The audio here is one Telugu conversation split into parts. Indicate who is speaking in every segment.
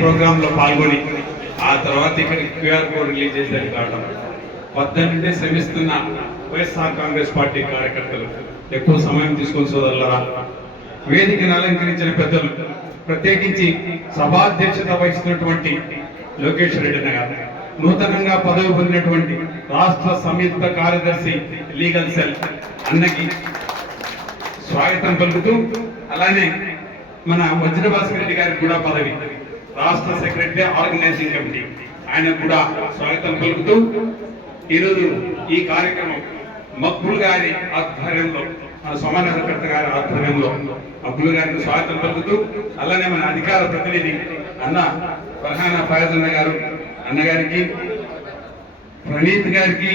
Speaker 1: ప్రోగ్రామ్లో పాల్గొని ఆ తర్వాత ఇక్కడ క్యూఆర్ కోడ్ రిలీజ్ చేసేది కావడం. పద్దెనిమిది శ్రమిస్తున్న వైఎస్ఆర్ కాంగ్రెస్ పార్టీ కార్యకర్తలు ఎక్కువ సమయం తీసుకొని సోదరులరా వేదికను అలంకరించిన పెద్దలు ప్రత్యేకించి సభాధ్యక్షత వహిస్తున్నటువంటి లోకేష్ రెడ్డి గారు నూతనంగా పదవి పొందినటువంటి రాష్ట్ర సంయుక్త కార్యదర్శి లీగల్ సెల్ అన్నకి స్వాగతం పలుకుతూ అలానే మన వజ్రభాస్కర్ రెడ్డి గారికి కూడా పదవి. రాష్ట్ర సెక్రటరీ ఆర్గనైజింగ్ కమిటీ ఆయన కూడా స్వాగతం పలుకుతూ ఈరోజు ఈ కార్యక్రమం మక్బుల్ గారి ఆధ్వర్యంలో మన సోమనాథకర్త గారి ఆధ్వర్యంలో మక్బుల్ గారికి స్వాగతం పలుకుతూ అలానే మన అధికార ప్రతినిధి అన్న ప్రధాన ఫయాజ్ గారు అన్నగారికి ప్రణీత్ గారికి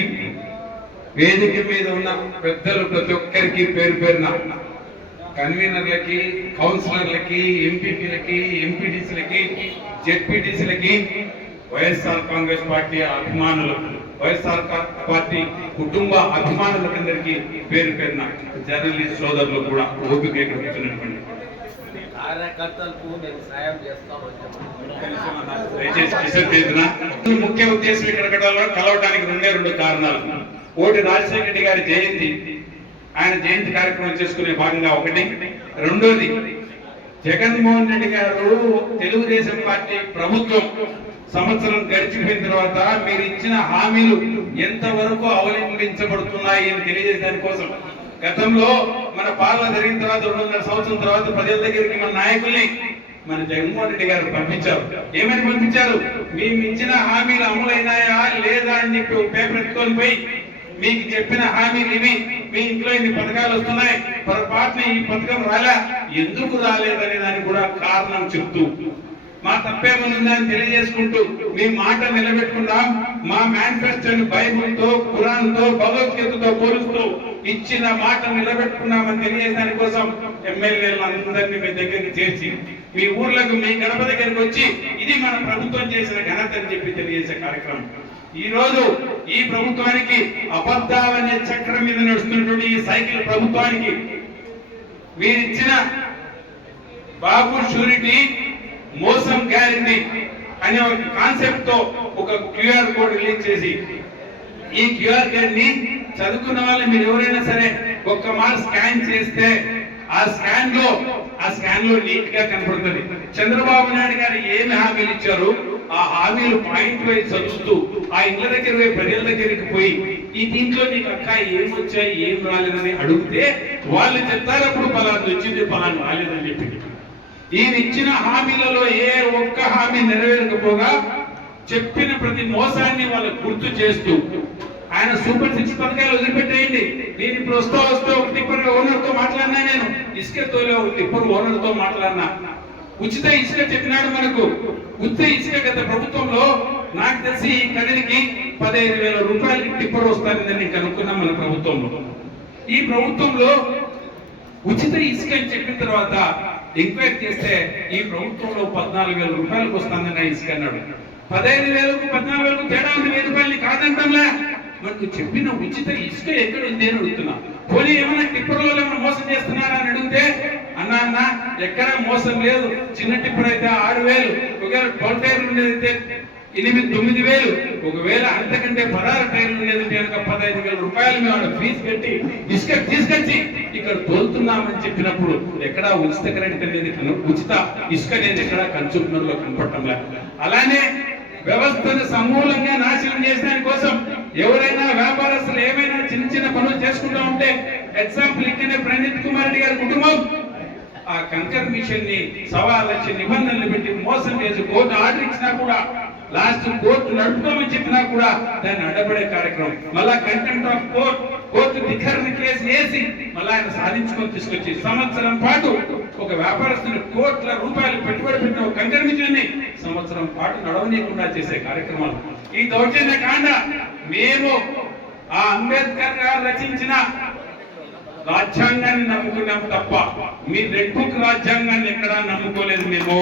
Speaker 1: వేదిక మీద ఉన్న పెద్దలు ప్రతి ఒక్కరికి పేరు పేరున కన్వీనర్లకి కౌన్సిలర్లకి ఎంపీపీలకి ఎంపీటీసీలకి జెడ్పీటీసీలకి వైఎస్ఆర్ కాంగ్రెస్ పార్టీ అభిమానులు వైఎస్ఆర్ పార్టీ కుటుంబ అభిమానులకందరికీ పేరు పేరున జర్నలిస్ట్ సోదరులు కూడా ఓపిక కూర్చున్నటువంటి దయచేసి ముఖ్య ఉద్దేశం ఇక్కడ కలవ- కలవడానికి రెండే రెండు కారణాలు. ఒకటి రాజశేఖర రెడ్డి గారి జయంతి ఆయన జయంతి కార్యక్రమం చేసుకునే భాగంగా ఒకటి. రెండోది జగన్మోహన్ రెడ్డి గారు తెలుగుదేశం పార్టీ ప్రభుత్వం సంవత్సరం గడిచిపోయిన తర్వాత మీరు ఇచ్చిన హామీలు ఎంతవరకు అవలంబించబడుతున్నాయి అని తెలియజేయడానికి కోసం. గతంలో మన పాలన జరిగిన తర్వాత రెండున్నర సంవత్సరం తర్వాత ప్రజల దగ్గరికి మన నాయకుల్ని మన జగన్మోహన్ రెడ్డి గారు పంపించారు. ఏమని పంపించారు? మేము ఇచ్చిన హామీలు అమలైనాయా లేదా అని చెప్పి పేపర్ ఎత్తుకొని పోయి మీకు చెప్పిన హామీలు ఇవి. మీ ఇంట్లో ఇన్ని పథకాలు వస్తున్నాయి. పొరపాటున ఈ పథకం రాలా? ఎందుకు రాలేదనే దానికి కూడా కారణం చెప్తూ. మా తప్పేమనుందా అని తెలియజేసుకుంటూ మీ మాట నిలబెట్టుకుందాం. మా మేనిఫెస్టోని బైబుల్తో ఖురాన్తో భగవద్గీతతో పోలుస్తూ ఇచ్చిన మాట నిలబెట్టుకున్నామని తెలియజేయడాని కోసం ఎమ్మెల్యేలు అందరినీ మీ దగ్గరికి చేర్చి మీ ఊర్లకు మీ గడప దగ్గరికి వచ్చి ఇది మన ప్రభుత్వం చేసిన ఘనత అని చెప్పి తెలియజేసే కార్యక్రమం. ఈ రోజు ఈ ప్రభుత్వానికి అబద్ధాలనే చక్రం మీద నడుస్తున్నటువంటి ఈ సైకిల్ ప్రభుత్వానికి మీరిచ్చిన బాబు షూరిటీ మోసం గ్యారంటీ అనే ఒక కాన్సెప్ట్తో ఒక క్యూఆర్ కోడ్ రిలీజ్ చేసి ఈ క్యూఆర్ కోడ్ని చదువుకున్న వాళ్ళు మీరు ఎవరైనా సరే ఒక్క మార్ స్కాన్ చేస్తే ఆ స్కాన్లో ఆ స్కాన్లో నీట్గా కనపడుతుంది. చంద్రబాబు నాయుడు గారు ఏమి హామీలు ఇచ్చారు? ఆ హామీలు పాయింట్ వైజ్ చదువుతూ ఆ ఇళ్ళ దగ్గర పోయి ప్రజల దగ్గరికి పోయి ఈ దీంట్లో నీకు అక్క ఏం వచ్చాయి ఏం రాలేదని అడిగితే వాళ్ళు చెప్తారప్పుడు పలాంటి వచ్చింది పలానా రాలేదని చెప్పి ఈయన ఇచ్చిన హామీలలో ఏ ఒక్క హామీ నెరవేరకపోగా చెప్పిన ప్రతి మోసాన్ని వాళ్ళకు గుర్తు చేస్తూ ఆయన సూపర్ సిక్స్ పథకాలు వదిలిపెట్టేయండి. నేను ఇప్పుడు వస్తూ వస్తూ ఒక టిప్పర్ ఓనర్తో మాట్లాడినా నేను ఇసుక తోలే ఒక టిప్పర్ ఓనర్తో మాట్లాడినా. ఉచిత ఇసుక చెప్పినాడు మనకు. ఉచిత ఇసుక గత ప్రభుత్వంలో నాకు తెలిసి ఈ కడలికి పదహైదు వేల రూపాయలకి టిప్పర్ వస్తానని కనుక్కున్నాం మన ప్రభుత్వంలో. ఈ ప్రభుత్వంలో ఉచిత ఇసుక అని చెప్పిన తర్వాత ఎంక్వైరీ చేస్తే ఈ ప్రభుత్వంలో పద్నాలుగు వేల రూపాయలకు వస్తుందని ఇసుక అన్నాడు. పదహైదు వేలకు పద్నాలుగు వేలకు తేడా ఉంది వెయ్యి రూపాయలని కాదంటాంలే. మనకు చెప్పిన ఉచిత ఇసుక ఎక్కడ ఉంది అని అడుగుతున్నా. పోనీ ఏమైనా టిప్పర్లో ఏమైనా మోసం చేస్తున్నారా అని అడిగితే అన్న అన్న ఎక్కడ మోసం లేదు. చిన్న టిప్పర్ అయితే ఆరు వేలు. ఒకవేళ టోల్ టైర్ ఉండేదైతే ఎనిమిది తొమ్మిది వేలు. ఒకవేళ అంతకంటే పదహారు టైర్లు లేదంటే కనుక పదహైదు వేల రూపాయలు మేము ఫీజు పెట్టి ఇసుక తీసుకొచ్చి ఇక్కడ తోలుతున్నామని చెప్పినప్పుడు ఎక్కడా ఉచిత కరెంట్ అనేది ఉచిత ఇసుక అనేది ఎక్కడ కన్సూమర్లో కనపడటం లేదు. అలానే వ్యవస్థను సమూలంగా నాశనం చేసిన కోసం ఎవరైనా వ్యాపారస్తులు ఏమైనా చిన్న చిన్న పనులు చేసుకుంటా ఉంటే ఎగ్జాంపుల్ ఇక్కడనే ప్రణీత్ కుమార్ రెడ్డి గారి కుటుంబం. ఆ కంకర్ మిషన్ని సవా లక్ష నిబంధనలు పెట్టి మోసం చేసి కోర్టు ఆర్డర్ ఇచ్చినా కూడా లాస్ట్ కోర్టు నడుపుతామని చెప్పినా కూడా దాన్ని అడ్డపడే కార్యక్రమం. మళ్ళా కంటెంట్ ఆఫ్ కోర్ట్ కోర్టు ధిక్కరణ కేసు వేసి మళ్ళా ఆయన సాధించుకొని తీసుకొచ్చి సంవత్సరం పాటు ఒక వ్యాపారస్తుని కోట్ల రూపాయలు పెట్టుబడి పెట్టిన ఒక సంవత్సరం పాటు నడవనీయకుండా చేసే కార్యక్రమాలు. ఈ దౌర్జన్య కాండ మేము ఆ అంబేద్కర్ గారు రచించిన రాజ్యాంగాన్ని నమ్ముకున్నాం తప్ప మీ రెడ్ బుక్ రాజ్యాంగాన్ని ఎక్కడా నమ్ముకోలేదు మేము.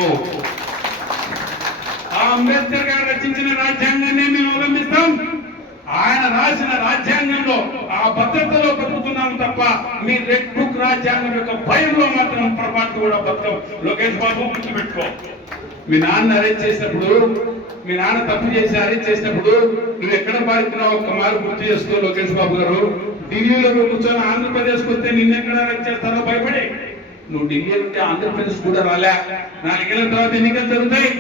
Speaker 1: అంబేద్కర్ గారు రచించిన రాజ్యాంగాన్ని మేము అవలంబిస్తాం. ఆయన రాసిన రాజ్యాంగంలో ఆ భద్రతలో బతుకుతున్నాం తప్ప మీ రెడ్ బుక్ రాజ్యాంగం యొక్క భయంలో మాత్రం పొరపాటు కూడా బతకం. లోకేష్ బాబు గుర్తుపెట్టుకో. మీ నాన్న అరెస్ట్ చేసినప్పుడు మీ నాన్న తప్పు చేసి అరెస్ట్ చేసినప్పుడు నువ్వు ఎక్కడ పారుతున్నావు ఒక్క మారు గుర్తు చేసుకో లోకేష్ బాబు గారు. ఢిల్లీలో కూర్చొని ఆంధ్రప్రదేశ్కి వస్తే నిన్నెక్కడ అరెస్ట్ చేస్తారో భయపడి. నువ్వు ఢిల్లీ ఉంటే ఆంధ్రప్రదేశ్ కూడా రాలే. నాలుగేళ్ళ తర్వాత ఎన్నికలు జరుగుతాయి.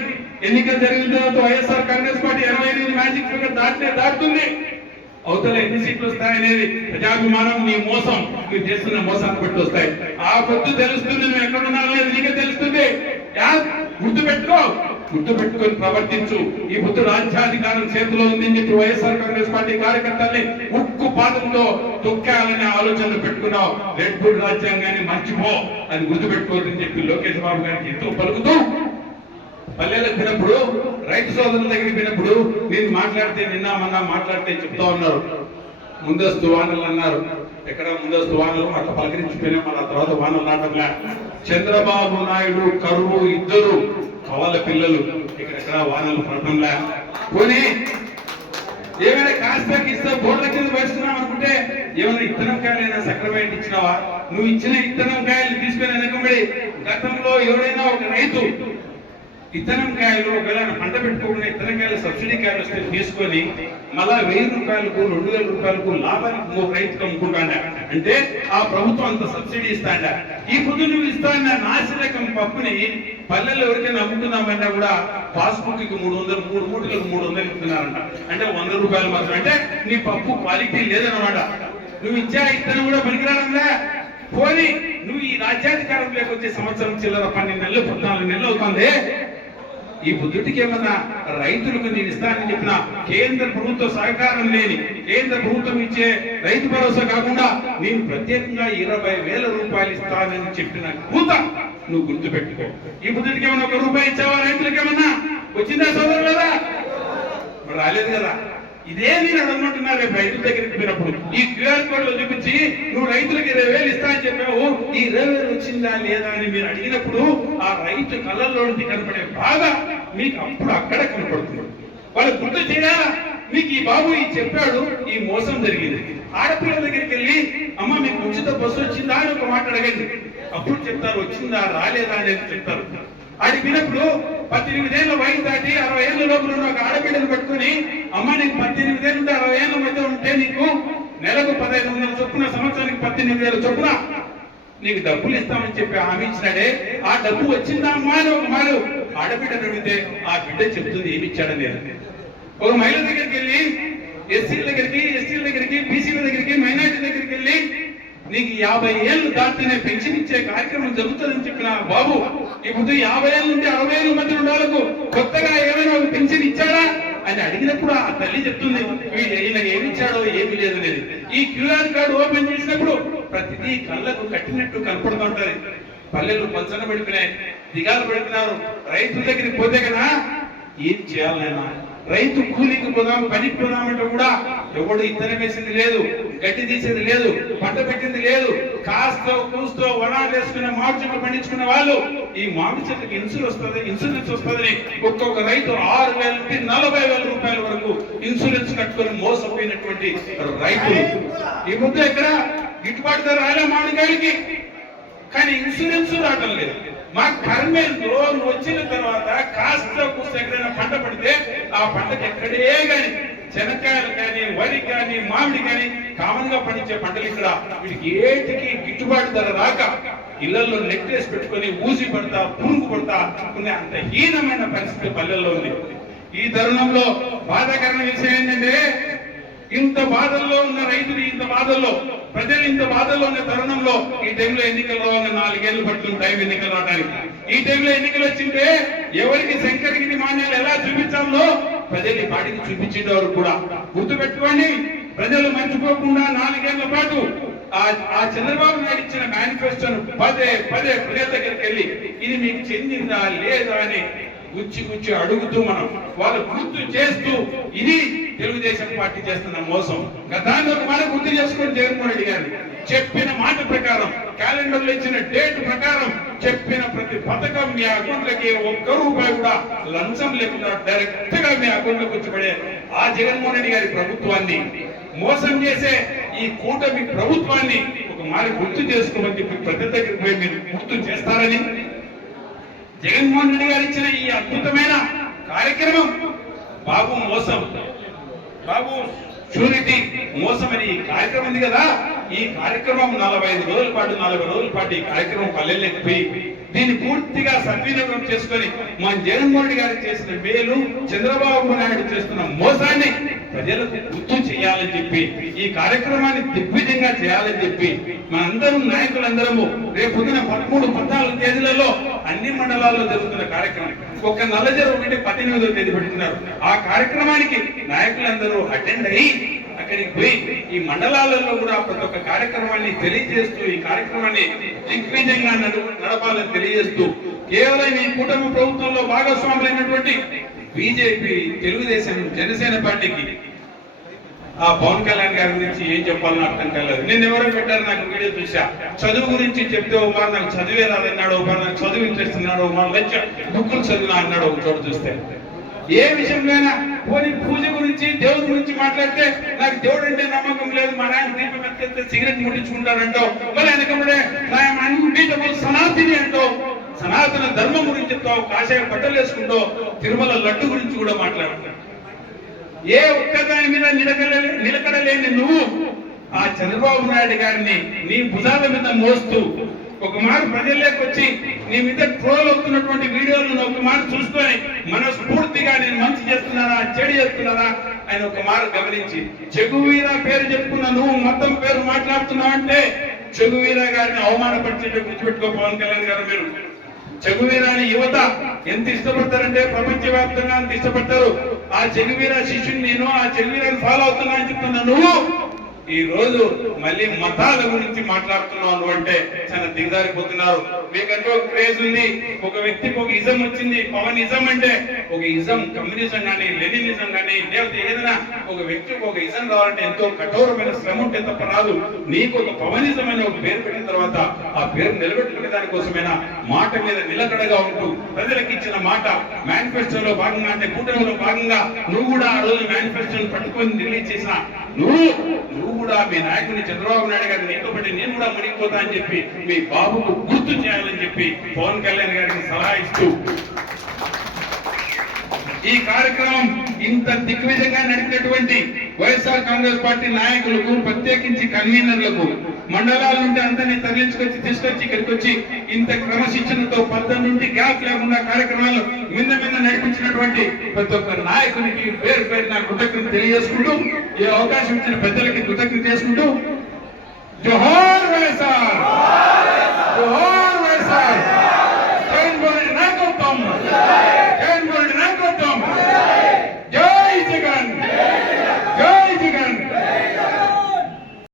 Speaker 1: ఎన్నికలు జరిగిన తర్వాత వైఎస్ఆర్ కాంగ్రెస్ పార్టీ ఇరవై ఎనిమిది మ్యాజిక్ ఫిగర్ దాటినే దాటుతుంది. అవతల ఎన్ని సీట్లు వస్తాయనేది ప్రజాభిమానం నీ మోసం నువ్వు చేస్తున్న మోసాన్ని బట్టి వస్తాయి. ఆ పొద్దు తెలుస్తుంది నువ్వు ఎక్కడున్నావు అనేది నీకే తెలుస్తుంది. గుర్తు పెట్టుకో గుర్తు పెట్టుకొని ప్రవర్తించు. ఈ బుద్ధు రాజ్యాధికారం చేతిలో ఉందని చెప్పి వైఎస్ఆర్ కాంగ్రెస్ పార్టీ కార్యకర్తల్ని ఉక్కు పాదంతో తొక్కాలనే ఆలోచన పెట్టుకున్నావు. రెడ్ బుల్ రాజ్యాంగాన్ని మర్చిపో. అని గుర్తు పెట్టుకోవద్దని చెప్పి లోకేష్ బాబు గారికి ఎంతో పలుకుతూ పల్లెలకు పోయినప్పుడు రైతు సోదరుల దగ్గరికి పోయినప్పుడు నేను మాట్లాడితే నిన్న మాట్లాడితే చెప్తా ఉన్నారు. ముందస్తు వానలు అన్నారు. ఎక్కడ ముందస్తు వానలు? అట్లా పలకరించిపోయినా మన తర్వాత వానలు నాటంలా చంద్రబాబు నాయుడు కరువు ఇద్దరు కవల పిల్లలు. ఇక్కడ వానలు పడటంలా పోనీ ఏమైనా కాస్త ఇస్తే బోర్డుల కింద వేస్తున్నాం అనుకుంటే ఏమైనా ఇత్తనం కాయలైనా సక్రమైన ఇచ్చినావా? నువ్వు ఇచ్చిన ఇత్తనం కాయలు తీసుకుని వెనకబడి గతంలో ఎవరైనా ఒక రైతు ఇత్తనం కాయలు ఒకవేళ పంట పెట్టుకోకుండా ఇత్తనం కాయలు సబ్సిడీ కాయలు వస్తే తీసుకొని మళ్ళా వెయ్యి రూపాయలకు రెండు వేల రూపాయలకు లాభానికి ఒక రైతుకు అమ్ముకుంటాడా. అంటే ఆ ప్రభుత్వం అంత సబ్సిడీ ఇస్తాడా. ఈ పొద్దు నువ్వు ఇస్తాడా నాసిరకం పప్పుని పల్లెల్లో ఎవరికైనా అమ్ముకుందామన్నా కూడా పాస్బుక్కి మూడు వందలు మూడు మూటలకు మూడు వందలు ఇస్తున్నారంట. అంటే వంద రూపాయలు మాత్రం అంటే నీ పప్పు క్వాలిటీ లేదన్నమాట. నువ్వు ఇచ్చా ఇత్తనం కూడా పనికిరాలంగా పోనీ నువ్వు ఈ రాజ్యాధికారం లేకొచ్చే సంవత్సరం చిల్లర పన్నెండు నెలలు పద్నాలుగు నెలలు అవుతుంది. ఈ బుద్ధుడికి ఏమన్నా రైతులకు నేను ఇస్తానని చెప్పిన కేంద్ర ప్రభుత్వ సహకారం లేని కేంద్ర ప్రభుత్వం ఇచ్చే రైతు భరోసా కాకుండా నేను ప్రత్యేకంగా ఇరవై వేల రూపాయలు ఇస్తానని చెప్పిన కూత నువ్వు గుర్తుపెట్టుకో. ఈ బుద్ధుడికి ఏమన్నా ఒక రూపాయి ఇచ్చావా రైతులకు ఏమన్నా? వచ్చిందా సోదరు కదా రాలేదు కదా. ఇదే మీరు అనుకుంటున్నారు రేపు రైతుల దగ్గరికి చెప్పినప్పుడు ఈ క్యూఆర్ కోడ్లో చూపించి నువ్వు రైతులకు ఇరవై వేలు ఇస్తా అని చెప్పావు. ఈ ఇరవై వేలు వచ్చిందా లేదా అని మీరు అడిగినప్పుడు ఆ రైతు కళ్ళల్లో కనపడే బాధ మీకు అప్పుడు అక్కడ కనపడుతుంది. వాళ్ళు గుర్తు చేయాలా మీకు ఈ బాబు ఈ చెప్పాడు ఈ మోసం జరిగింది. ఆడపిల్లల దగ్గరికి వెళ్ళి అమ్మ మీకు ఉచిత బస్సు వచ్చిందా? అని ఒక మాట అడగండి. అప్పుడు చెప్తారు వచ్చిందా? రాలేదా? అనేది చెప్తారు. అడిగినప్పుడు పద్దెనిమిది ఏళ్ళ వయసు దాటి అరవై ఏళ్ళ లోపల ఒక ఆడబిడ్డను పట్టుకుని అమ్మ నీకు పద్దెనిమిది ఏళ్ళు అరవై ఏళ్ళ మధ్య ఉంటే నీకు నెలకు పదహైదు వందల చొప్పున సంవత్సరానికి పద్దెనిమిది వేల చొప్పున నీకు డబ్బులు ఇస్తామని చెప్పి హామీ ఇచ్చినాడే. ఆ డబ్బు వచ్చిందా? మారు మారు. ఆడబిడ్డను అడిగితే ఆ బిడ్డ చెప్తుంది ఏమి ఇచ్చాడని ఒక మహిళ దగ్గరికి వెళ్ళి ఎస్సీల దగ్గరికి ఎస్సీల దగ్గరికి బీసీల దగ్గరికి మైనార్టీ దగ్గరికి వెళ్ళి నీకు యాభై ఏళ్ళు దాటినే పెన్షన్ ఇచ్చే కార్యక్రమం జరుగుతుందని చెప్పిన బాబు ఇప్పుడు యాభై ఏళ్ళ నుండి అరవై ఏళ్ళ మధ్య ఉండే వాళ్ళకు కొత్తగా ఏమైనా పెన్షన్ ఇచ్చాడా? అని అడిగినప్పుడు ఆ తల్లి చెప్తుంది ఈయన ఏమి ఇచ్చాడో ఏమి లేదు లేదు. ఈ క్యూఆర్ కార్డు ఓపెన్ చేసినప్పుడు ప్రతిదీ కళ్ళకు కట్టినట్టు కనపడుతుంటది పల్లెలు పంచన పడిపోయినాయి దిగాలు పెడుతున్నారు. రైతుల దగ్గరికి పోతే కదా ఏం చేయాలైనా రైతు కూలీకి పోదాం పనికి పోదామంటే కూడా ఎవడు ఇత్తనం వేసింది లేదు గడ్డి తీసేది లేదు పంట పెట్టింది లేదు. కాస్త కూస్తో వనాలు వేసుకునే మామిడి పండించుకునే వాళ్ళు ఈ మామిడి చెట్టుకి ఇన్సూరెన్స్ వస్తుంది ఇన్సూరెన్స్ వస్తుందని ఒక్కొక్క రైతు ఆరు వేల నుండి నలభై వేల రూపాయల వరకు ఇన్సూరెన్స్ కట్టుకొని మోసపోయినటువంటి రైతులు. ఈ ముద్ద ఎక్కడ? గిట్టుబాటు ధర రాలే మామిడికాయలకి. కానీ ఇన్సూరెన్స్ రావటం లేదు. మా కర్మేందో వచ్చిన తర్వాత కాస్త కూస్త ఎక్కడైనా పంట పడితే ఆ పంటకి ఎక్కడే కానీ శనక్కాయలు కానీ వరి కానీ మామిడి కానీ కామన్గా పండించే పంటలు ఇక్కడ వీటికి ఏటికి గిట్టుబాటు ధర రాక ఇళ్ళలో నెట్టేసి పెట్టుకొని ఊసి పడతా పురుగు పడతా ఉన్న అంత హీనమైన పరిస్థితి పల్లెల్లో ఉంది. ఈ తరుణంలో బాధాకరమైన విషయం ఏంటంటే ఇంత బాధల్లో ఉన్న రైతులు ఇంత బాధల్లో ప్రజలు ఇంత బాధల్లో ఉన్న తరుణంలో ఈ టైంలో ఎన్నికలు రావాలి నాలుగేళ్ళు పడుతుంది టైం ఎన్నికలు రావడానికి. ఈ టైంలో ఎన్నికలు వచ్చింటే ఎవరికి శంకరగిరి మాన్యాలు ఎలా చూపించాలో ప్రజలు ఈ పాటికి చూపించేవారు కూడా. గుర్తు పెట్టుకోండి ప్రజలు మర్చిపోకుండా నాలుగేళ్ళ పాటు ఆ చంద్రబాబు నాయుడు ఇచ్చిన మేనిఫెస్టోను పదే పదే ప్రజల దగ్గరికి వెళ్ళి ఇది మీకు చెందిందా లేదా అని గుచ్చి గుచ్చి అడుగుతూ మనం వాళ్ళు గుర్తు చేస్తూ ఇది తెలుగుదేశం పార్టీ చేస్తున్న మోసం. గతాన్ని ఒక మాట గుర్తు చేసుకుని జగన్మోహన్ రెడ్డి గారు చెప్పిన మాట ప్రకారం క్యాలెండర్లో ఇచ్చిన డేట్ ప్రకారం చెప్పిన ప్రతి పథకం మీ అకౌంట్లకి ఒక్క రూపాయి కూడా లంచం లేకుండా డైరెక్ట్గా మీ అకౌంట్లోకి వచ్చి పడే ఆ జగన్మోహన్ రెడ్డి గారి ప్రభుత్వాన్ని మోసం చేసే ఈ కూటమి ప్రభుత్వాన్ని ఒక మారి గుర్తు చేసుకోమని చెప్పి ప్రతి దగ్గరికి పోయి మీరు గుర్తు చేస్తారని జగన్మోహన్ రెడ్డి గారు ఇచ్చిన ఈ అద్భుతమైన కార్యక్రమం బాబు మోసం. బాబు షూరిటీ మోసం అని ఈ కార్యక్రమం ఉంది కదా. ఈ కార్యక్రమం నలభై ఐదు రోజుల పాటు నలభై రోజుల పాటు ఈ కార్యక్రమం పల్లెల్లోకి పోయి దీన్ని పూర్తిగా సద్వినియోగం చేసుకొని మన జగన్మోహన్ రెడ్డి గారు చేసిన మేలు చంద్రబాబు నాయుడు చేస్తున్న మోసాన్ని ప్రజలకు గుర్తు చేయాలని చెప్పి ఈ కార్యక్రమాన్ని దిగ్విజయంగా చేయాలని చెప్పి మనందరం నాయకులందరము రేపు పొద్దున పదమూడు పద్నాలుగు తేదీలలో అన్ని మండలాల్లో జరుగుతున్న కార్యక్రమం ఒక నల్లజరు ఒకటి పద్దెనిమిదో తేదీ పెడుతున్నారు. ఆ కార్యక్రమానికి నాయకులందరూ అటెండ్ అయ్యి అక్కడికి పోయి ఈ మండలాలలో కూడా ప్రతి ఒక్క కార్యక్రమాన్ని తెలియజేస్తూ ఈ కార్యక్రమాన్ని దిగ్విజయంగా నడపాలని తెలియజేస్తూ కేవలం ఈ కూటమి ప్రభుత్వంలో భాగస్వాములైనటువంటి బీజేపీ తెలుగుదేశం జనసేన పార్టీకి ఆ పవన్ కళ్యాణ్ గారి గురించి ఏం చెప్పాలని అర్థం కాలేదు. నేను ఎవరో పెట్టారు నాకు వీడియో చూసా. చదువు గురించి చెప్తే ఉమార్ నాకు చదివే రాదన్నాడు ఉమార్ నాకు చదువు ఇంట్రెస్ట్ ఉన్నాడు ఉమార్ మాట లెక్క బుక్కులు చదివినా అన్నాడు ఒక చోట చూస్తే. ఏ విషయంలోనైనా పోనీ పూజ గురించి దేవుడి గురించి మాట్లాడితే నాకు దేవుడు అంటే నమ్మకం లేదు. మా నాయన దీపం ఎత్తే సిగరెట్ ముట్టించుకుంటాడంటావు మరి వెనకముడే అన్నిటప్పుడు సనాతిని అంటావు సనాతన ధర్మం గురించి చెప్తావు కాషాయ బట్టలు వేసుకుంటావు తిరుమల లడ్డు గురించి కూడా మాట్లాడుతున్నాడు ఏ ఒక్కదాని మీద నిలకడ నిలకడలేని నువ్వు ఆ చంద్రబాబు నాయుడు గారిని నీ భుజాల మీద మోస్తూ ఒక మాట ప్రజల్లోకి వచ్చి నీ మీద ట్రోల్ అవుతున్నటువంటి వీడియోలను ఒక మాట చూసుకొని మనస్ఫూర్తిగా నేను మంచి చేస్తున్నారా చెడు చేస్తున్నారా ఆయన ఒక మాట గమనించి చెగువీర పేరు చెప్పుకున్న నువ్వు మొత్తం పేరు మాట్లాడుతున్నావు అంటే చెగువీర గారిని అవమానపరిచేటట్టు గుర్తుపెట్టుకో పవన్ కళ్యాణ్ గారు మీరు. చెగువీరాని యువత ఎంత ఇష్టపడతారంటే ప్రపంచ వ్యాప్తంగా అంత ఇష్టపడతారు. ఆ చెగువీరా శిష్యుని నేను ఆ చెగువీరాని ఫాలో అవుతున్నా అని చెప్తున్నా. నువ్వు ఈ రోజు మళ్ళీ మతాల గురించి మాట్లాడుతున్నాను అంటే చాలా దిగజారిపోతున్నారు. మీకంటే ఒక క్రేజ్ ఉంది ఒక వ్యక్తికి ఒక ఇజం వచ్చింది పవన్ ఇజం అంటే ఒక ఇజం కమ్యూనిజం కానీ లెనినిజం కానీ లేకపోతే ఏదైనా ఒక వ్యక్తికి ఒక ఇజం రావాలంటే ఎంతో కఠోరమైన శ్రమ ఉంటే తప్ప రాదు. నీకు ఒక పవనిజం అనే ఒక పేరు పెట్టిన తర్వాత ఆ పేరు నిలబెట్టుకునే దానికోసమైనా మాట మీద నిలకడగా ఉంటూ ప్రజలకు ఇచ్చిన మాట మేనిఫెస్టోలో భాగంగా అంటే కూటమిలో భాగంగా నువ్వు కూడా ఆ రోజు మేనిఫెస్టోని పట్టుకొని రిలీజ్ చేసిన నువ్వు నువ్వు కూడా మీ నాయకుని చంద్రబాబు నాయుడు గారిని నీతో నేను కూడా మునిగిపోతా అని చెప్పి మీ బాబుకు గుర్తు చేయాలని చెప్పి పవన్ కళ్యాణ్ గారికి సలహా ఇస్తూ ఈ కార్యక్రమం ఇంత దిగ్విజంగా నడిపినటువంటి వైఎస్ఆర్ కాంగ్రెస్ పార్టీ నాయకులకు ప్రత్యేకించి కన్వీనర్లకు మండలాల నుండి అందరినీ తరలించుకొచ్చి తీసుకొచ్చి ఇక్కడికి వచ్చి ఇంత క్రమశిక్షణతో పద్దెనిమిది నుండి గ్యాప్ లేకుండా కార్యక్రమాలు మిన్న మిన్న నడిపించినటువంటి ప్రతి ఒక్క నాయకునికి పేరు పేరు నా కృతజ్ఞత తెలియజేసుకుంటూ ఈ అవకాశం ఇచ్చిన పెద్దలకి కృతజ్ఞత చేసుకుంటూ జోహార్ వైఎస్ఆర్! జోహార్ వైఎస్ఆర్!